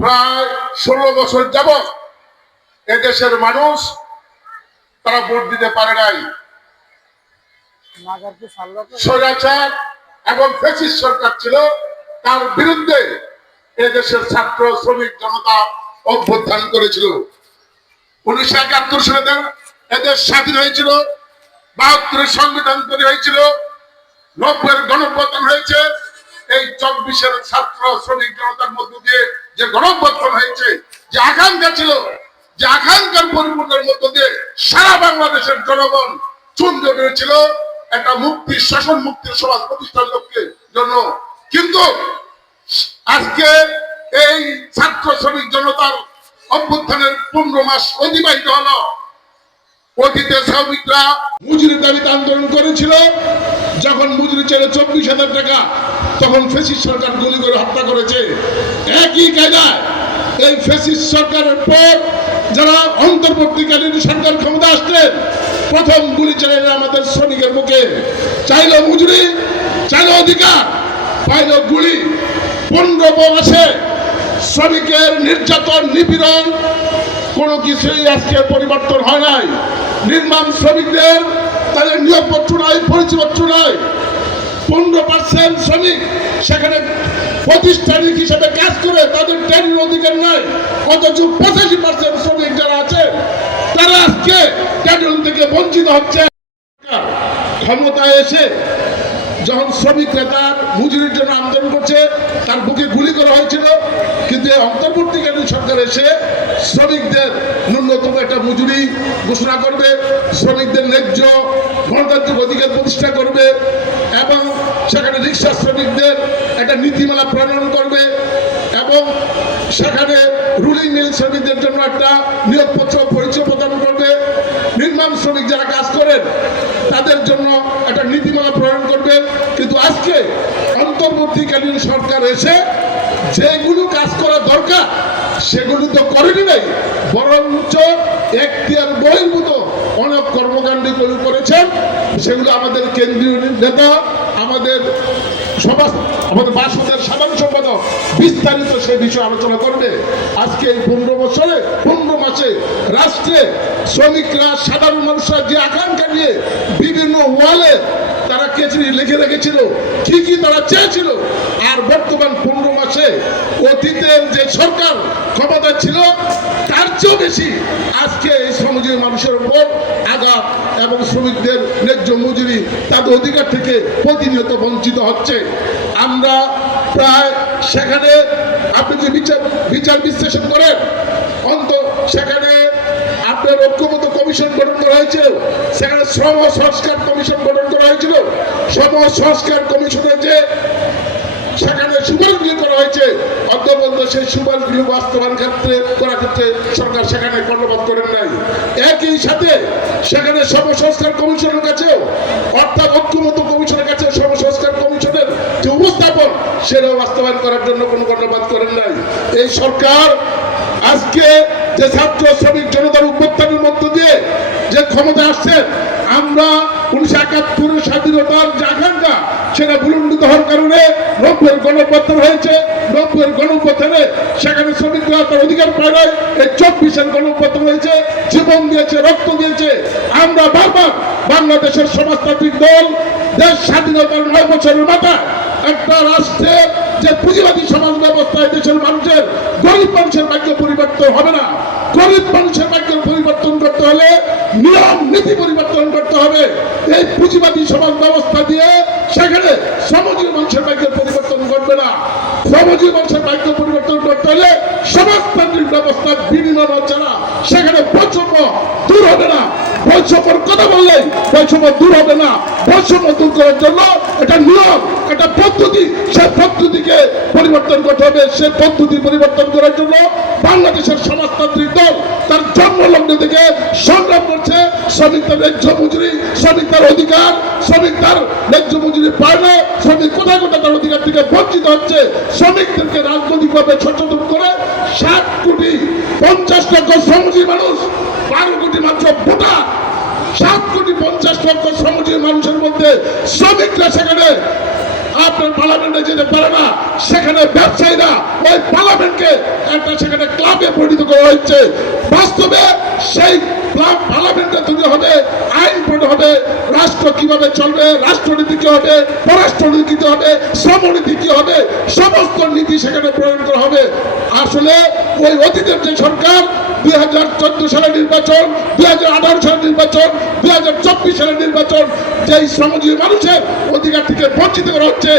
প্রায় 16 বছর যাবৎ এদেশের মানুষ তারা ভোট দিতে পারে নাই। স্বৈরাচার এবং ফ্যাসিস্ট সরকার ছিল, তার বিরুদ্ধে এদেশের ছাত্র শ্রমিক জনতা অভ্যুত্থান করেছিল। 1971 সালে এদেশ স্বাধীন হয়েছিল, 72 সংবিধান তৈরি হয়েছিল, 90-এর গণঅভ্যুত্থান হয়েছে। এই 24-এর ছাত্র শ্রমিক জনতার মধ্য দিয়ে যে গণঅভ্যুত্থান হয়েছে, যে আকাঙ্ক্ষা ছিল, যে আকাঙ্ক্ষার পরিপূর্ণের মধ্য দিয়ে সারা বাংলাদেশের জনগণ চুনতে পেরেছিল একটা মুক্তি, শাসন মুক্তির সমাজ প্রতিষ্ঠার লক্ষ্যে জন্য। কিন্তু আজকে এই ছাত্র শ্রমিক জনতার অভ্যুত্থানের 15 মাস অতিবাহিত হলো। অতীতে শ্রমিকরা মজুরির দাবিতে আন্দোলন করেছিল। যখন মজুরি ছিল 24,000 টাকা, তখন ফ্যাসিস্ট সরকার গুলি করে হত্যা করেছে। একই কায়দায় এই ফ্যাসিস্ট সরকারের পর যারা অন্তর্বর্তীকালীন সরকার ক্ষমতা আসলেন, প্রথম গুলি চালাইল আমাদের শ্রমিকের বুকে। চাইল মজুরি, চাইল অধিকার, পাইল গুলি। 15 মাসে শ্রমিকের নির্যাতন, নিপীড়ন কোনো কিছুই আজকে পরিবর্তন হয় নাই। নির্মাণ শ্রমিকদের তাদের নিয়োগপত্র নাই, পরিচয়পত্র নাই। 15% শ্রমিক সেখানে প্রতিষ্ঠানিক হিসেবে কাজ করে, তাদের ট্রেনিং অধিকার নাই। অথচ 85% শ্রমিক যারা আছে তারা আজকে ট্রেনিং থেকে বঞ্চিত হচ্ছে। ক্ষমতায় এসে যখন শ্রমিকরা তার মজুরির জন্য আন্দোলন করছে, তার বুকে গুলি করা হয়েছিল। কিন্তু অন্তর্বর্তীকালীন সরকার এসে শ্রমিকদের ন্যূনতম একটা মজুরি ঘোষণা করবে, শ্রমিকদের ন্যায্য গণতান্ত্রিক অধিকার প্রতিষ্ঠা করবে এবং সেখানে রিক্সা শ্রমিকদের একটা নীতিমালা প্রণয়ন করবে এবং সেখানে রুলিং মিল শ্রমিকদের জন্য একটা নিয়োগপত্র পরিচয় প্রদান করবে। নির্মাণ শ্রমিক যারা কাজ করেন তাদের জন্য একটা নীতিমালা প্রণয়ন করবে। কিন্তু আজকে অন্তর্বর্তীকালীন সরকার এসে যেগুলো কাজ করা দরকার সেগুলো তো করেনি নাই, বরঞ্চ এখতিয়ার বহির্ভূত অনেক কর্মকাণ্ড করেছেন। সেগুলো আমাদের কেন্দ্রীয় নেতা, আমাদের বাসদের সাধারণ সম্পাদক বিস্তারিত সেই বিষয়ে আলোচনা করবে। আজকে এই 15 মাসে রাষ্ট্রে শ্রমিকরা, সাধারণ মানুষরা যে আকাঙ্ক্ষা নিয়ে বিভিন্ন ওয়ালে তারা কেচরি লিখে রেখেছিল, কি কি তারা চেয়েছিল, আর বর্তমান 15 মাসে অতীতের যে সরকার ক্ষমতা ছিল তার চেয়েও বেশি আজকে এই শ্রমজীবী মানুষের উপর আঘাত এবং শ্রমিকদের ন্যায্য মজুরি, তাদের অধিকার থেকে প্রতিনিয়ত বঞ্চিত হচ্ছে। আমরা প্রায় সেখানে আপনি যে বিচার বিশ্লেষণ করেন, সেখানে আপনার ঐক্যমত্য কমিশন গঠন করা হয়েছে, সেখানে শ্রম সংস্কার কমিশন গঠন করা হয়েছিল। শ্রম সংস্কার কমিশনের যে সেখানে সুপারিশগুলি করা হয়েছে, অদ্যপর্যন্ত সেই সুপারিশগুলি বাস্তবায়ন করার ক্ষেত্রে সরকার সেখানে কর্ণপাত করেন নাই। একই সাথে সেখানে শ্রম সংস্কার কমিশনের কাছেও, অর্থাৎ ঐক্যমত্য কমিশনের কাছে শ্রম সংস্কার কমিশনের যে উপস্থাপন সেটাও বাস্তবায়ন করার জন্য কোনো কর্ণপাত করেন নাই। এই সরকার আজকে যে ছাত্র শ্রমিক জনতার অভ্যুত্থানের মধ্য দিয়ে যে ক্ষমতা আসছে, আমরা 1971 স্বাধীনতার যে আকাঙ্ক্ষা সেটা বুলন্দিত হওয়ার কারণে 90-এর গণঅভ্যুত্থান হয়েছে। 90-এর গণঅভ্যুত্থানে সেখানে শ্রমিকরা তার অধিকার পায় নাই। এই 24-এর গণঅভ্যুত্থান হয়েছে, জীবন দিয়েছে, রক্ত দিয়েছে। আমরা বারবার বাংলাদেশের সমাজতান্ত্রিক দল দেশ স্বাধীনতার 9 বছরের মাথায় একটা রাষ্ট্রে যে পুঁজিবাদী সমাজ ব্যবস্থায় দেশের মানুষের, গরিব মানুষের ভাগ্য পরিবর্তন হবে না। গরিব মানুষের ভাগ্য পরিবর্তন করতে হলে নিয়ম নীতি পরিবর্তন করতে হবে। এই পুঁজিবাদী সমাজ ব্যবস্থা দিয়ে সেখানে শ্রমজীবী মানুষের ভাগ্য পরিবর্তন করবে না। শ্রমজীবী মানুষের ভাগ্য পরিবর্তন করতে হলে সমাজতান্ত্রিক ব্যবস্থার বিনিময় ছাড়া সেখানে বৈষম্য দূর হবে না। বৈষম্যের কথা বললেই বৈষম্য দূর হবে না। বৈষম্য দূর করার জন্য এটা নিয়ম, একটা পদ্ধতি, সেই পদ্ধতিকে পরিবর্তন করতে হবে। সেই পদ্ধতি পরিবর্তন করার জন্য বাংলাদেশের সমাজতান্ত্রিক দল তার জন্মলগ্ন থেকে সংগ্রাম করছে। শ্রমিক তার ন্যায্য মজুরি, শ্রমিক তার অধিকার, শ্রমিক তার ন্যায্য মজুরি পায় না। শ্রমিক কোথায় কোথায় তার অধিকার থেকে বঞ্চিত হচ্ছে। শ্রমিকদেরকে রাজনৈতিকভাবে সচেতন করে 7,50,00,000 শ্রমজীবী মানুষ, 12 কোটি মাত্র ভোটার, 7,50,00,000 শ্রমজীবী মানুষের মধ্যে শ্রমিকরা সেখানে আপনার পার্লামেন্টে যেতে পারে না, সেখানে ব্যবসায়ীরা ওই পার্লামেন্টকে একটা সেখানে ক্লাবে পরিণত করা হয়েছে। বাস্তবে সেই ক্লাব পার্লামেন্টে তৈরি হবে, আইন প্রণয়ন হবে, রাষ্ট্র কিভাবে চলবে, রাষ্ট্রনীতি কি হবে, পররাষ্ট্রনীতি কি হবে, শ্রমনীতি কি হবে, সমস্ত নীতি সেখানে প্রণয়ন করা হবে। আসলে ওই অতীতের যে সরকার 2014 সালের নির্বাচন, 2018 সালের নির্বাচন, 2024 সালের নির্বাচন, যেই শ্রমজীবী মানুষের অধিকার থেকে বঞ্চিত করা হচ্ছে।